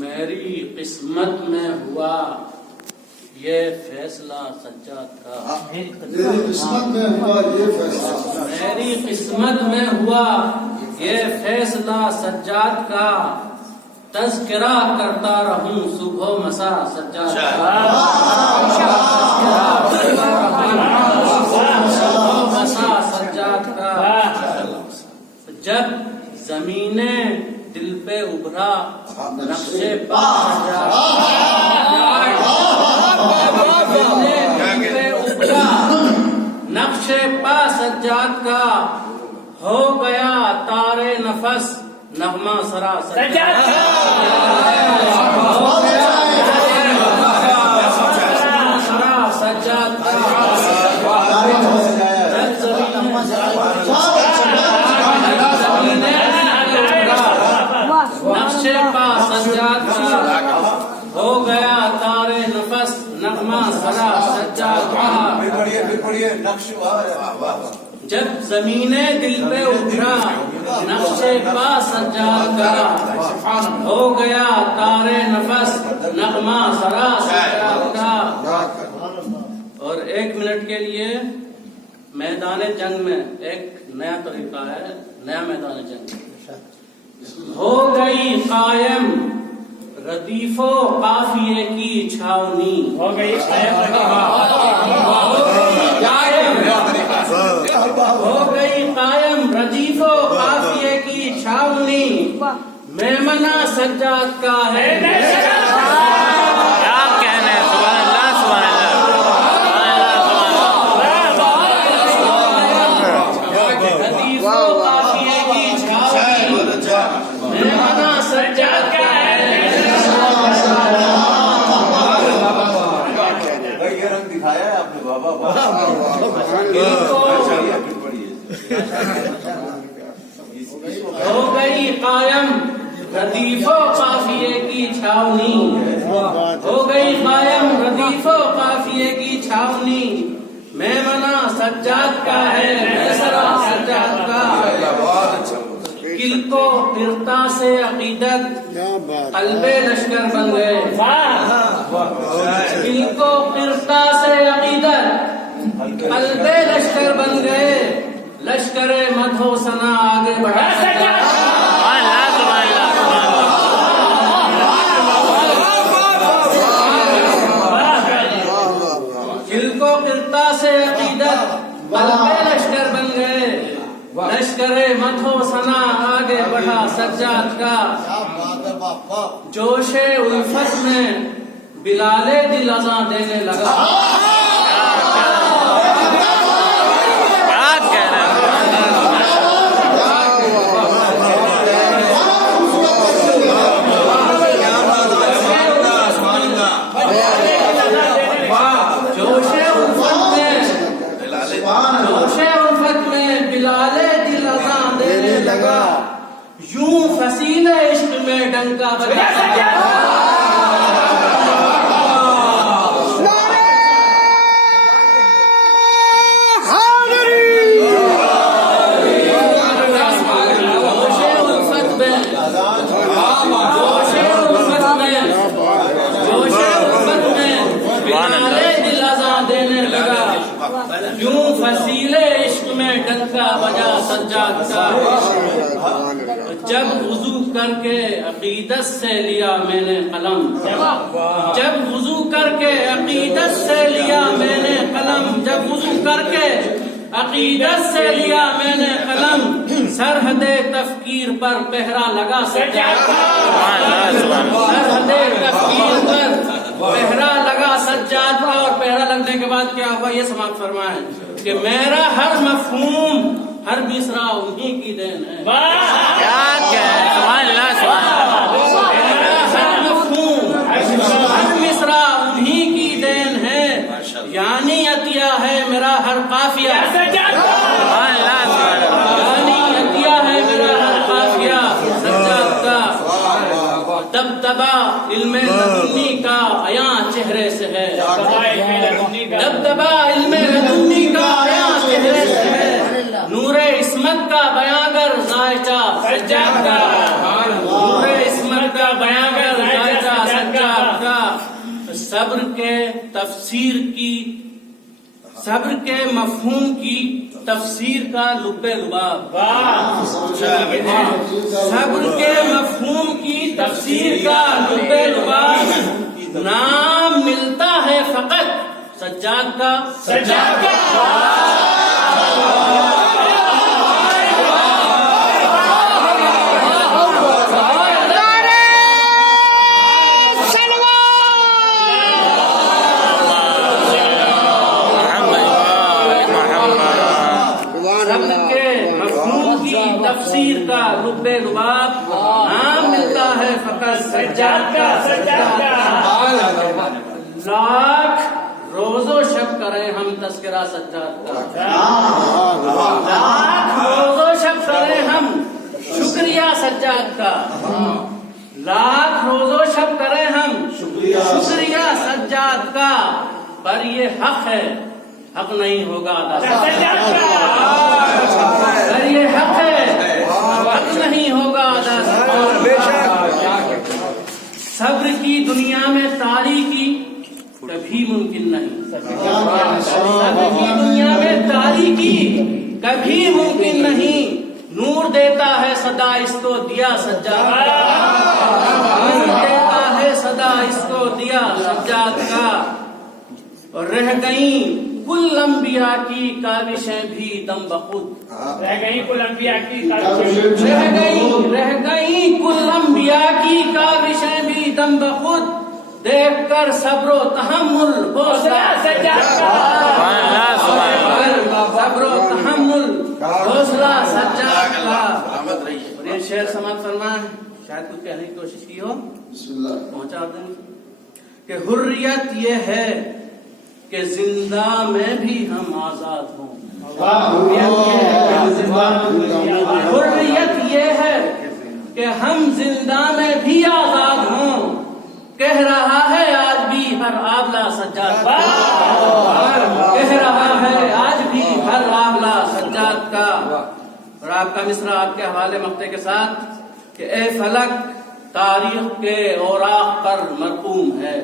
میری قسمت میں ہوا یہ فیصلہ سجاد کا، میری قسمت میں ہوا یہ فیصلہ، میری قسمت میں ہوا یہ فیصلہ سجاد کا، تذکرہ کرتا رہوں صبح و مسا سجاد کا، تذکرہ کرتا رہوں صبح و مسا سجاد کا۔ جب زمینیں دل پہ ابھرا نقش پا سجاد کا، نقش پا سجاد کا، ہو گیا تارے نفس نغمہ سرا سجاد کا، ہو گیا سرا سجاد کا، نقش پا سجاد کا، ہو گیا تارے نفس نغمہ سرا سجاد کا۔ جب زمینیں دل پہ ابھرا نقش پا سجاد کا، ہو گیا تارے نفس نغمہ سرا سجاد کا۔ اور 1 منٹ کے لیے میدان جنگ میں ایک نیا طریقہ ہے، نیا میدان جنگ ہو گئی قائم ردیف و قافیے کی چھاونی، ہو گئی قائم ردیف و قافیے کی چھاونی، میمنہ سجاد کا ہے ہو گئی قائم ردیف و قافیے کی چھاونی، ہو گئی قائم ردیف و قافیے کی چھاونی، میمنہ سجاد کا ہے فیصلہ سجاد کا۔ کل کو پھرتا سے عقیدت قلب لشکر بن گئے، کل کو پھرتا سے عقیدت قلب لشکر بن گئے، لشکر مدح و ثنا آگے بڑھا سجاد کا۔ کل کو پھرتا سے عقیدت قلب لشکر بن گئے، لشکر مدح و ثنا آگے بڑھا سجاد کا۔ جوش الفت میں بلال دل اذاں دینے لگا، یوں فصیل عشق میں ڈنکا بجا یوں فصیل عشق میں ڈنکا بجا سجاد کا۔ جب وضو کر کے عقیدت سے لیا میں نے قلم، جب وضو کر کے عقیدت سے لیا میں نے قلم، جب وضو کر کے عقیدت سے لیا میں نے قلم، سرحد تفکیر پر پہرا لگا سجاد کا، سرحد تفکیر پر پہرا لگا سجاد کا۔ اور پہرا لگنے کے بعد کیا ہوا یہ سماعت فرمائیں کہ میرا ہر مفہوم ہر مصرع انہی کی دین ہے، ہر مفہوم ہر مصرع انہی کی دین ہے، یعنی عطیہ ہے میرا ہر قافیہ، یعنی عطیہ ہے میرا ہر قافیہ سجاد کا۔ دبدبا علم لدنی کا عیاں چہرے سے ہے، دبدبا علم لدنی کا عیاں چہرے سے ہے، نور عصمت کا بیاں گر ذائچہ سجاد کا، نور عصمت کا بیاں گر صبر کے تفسیر کی، صبر کے مفہوم کی تفسیر کا لب لباب، صبر کے مفہوم کی تفسیر کا لب لباب، نام ملتا ہے فقط سجاد کا، سجاد کا تفسیر کا لب لباب، نام ملتا ہے فقط سجاد کا، سجاد کا لاکھ روز و شب کریں ہم تذکرہ سجاد کا، لاکھ روز و شب کریں ہم شکریہ سجاد کا، لاکھ روز و شب کریں ہم شکریہ سجاد کا، پر یہ حق ہے حق نہیں ہوگا ادا، پر یہ حق ہے حق نہیں ہوگا ادا۔ صبر کی دنیا میں تاریکی کبھی ممکن نہیں، صبر کی دنیا میں تاریکی کبھی ممکن نہیں، نور دیتا ہے سدا اس کو دیا سجاد کا، نور دیتا ہے سدا اس کو دیا سجاد کا، اور رہ گئیں کل انبیاء کی کاوشیں بھی دم بخود، رہ گئیں کل انبیاء کی کاوشیں، رہ گئیں کل انبیاء کی کاوشیں بھی دم بخود، دیکھ کر صبر و تحمل حوصلہ سجاد کا، صبر و تحمل حوصلہ سجاد کا۔ اور یہ شعر سماعت فرما ہے، شاید کچھ کہنے کی کوشش کی ہو، بسم اللہ پہنچا دیں کہ حریت یہ ہے کہ زندہ میں بھی ہم آزاد ہوں، حریت یہ ہے کہ ہم زندہ میں بھی آزاد ہوں، کہہ رہا ہے آج بھی ہر آبلہ سجاد کا، کہہ رہا ہے آج بھی ہر آبلہ سجاد کا۔ اور آپ کا مصرع آپ کے حوالے مقطع کے ساتھ کہ اے فلک تاریخ کے اوراق پر مرقوم ہے،